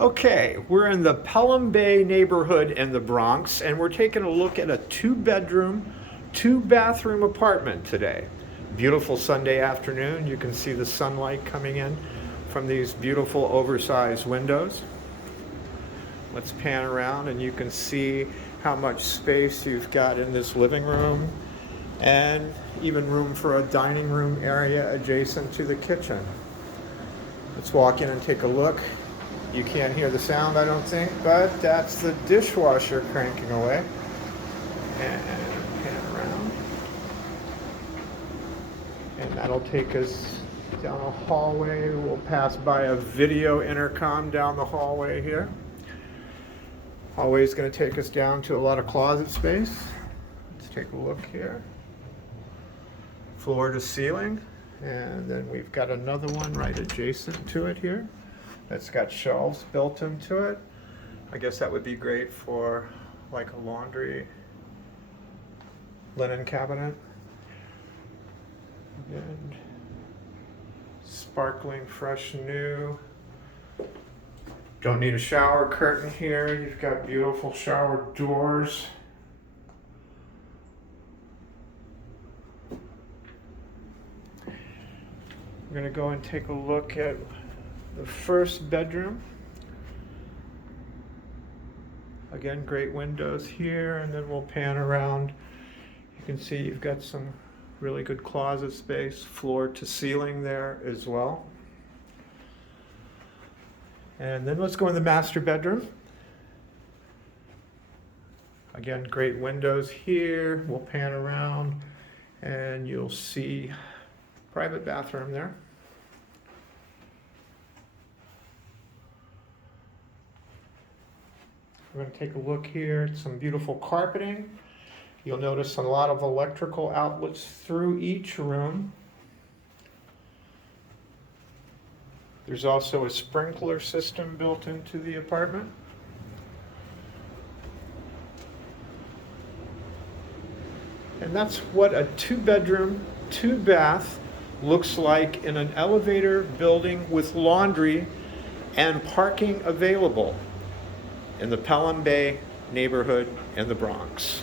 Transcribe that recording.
Okay, we're in the Pelham Bay neighborhood in the Bronx, and we're taking a look at a 2-bedroom, 2-bathroom apartment today. Beautiful Sunday afternoon. You can see the sunlight coming in from these beautiful oversized windows. Let's pan around and you can see how much space you've got in this living room, and even room for a dining room area adjacent to the kitchen. Let's walk in and take a look. You can't hear the sound, I don't think, but that's the dishwasher cranking away. And pan around. And that'll take us down a hallway. We'll pass by a video intercom down the hallway here. Hallway is going to take us down to a lot of closet space. Let's take a look here. Floor to ceiling. And then we've got another one right adjacent to it here. That's got shelves built into it. I guess that would be great for like a laundry linen cabinet. And sparkling fresh new. Don't need a shower curtain here. You've got beautiful shower doors. We're going to go and take a look at the first bedroom. Again, great windows here, and then we'll pan around. You can see you've got some really good closet space, floor to ceiling there as well. And then let's go in the master bedroom. Again, great windows here. We'll pan around and you'll see private bathroom there. We're going to take a look here at some beautiful carpeting. You'll notice a lot of electrical outlets through each room. There's also a sprinkler system built into the apartment. And that's what a 2-bedroom, 2-bath looks like in an elevator building with laundry and parking available in the Pelham Bay neighborhood in the Bronx.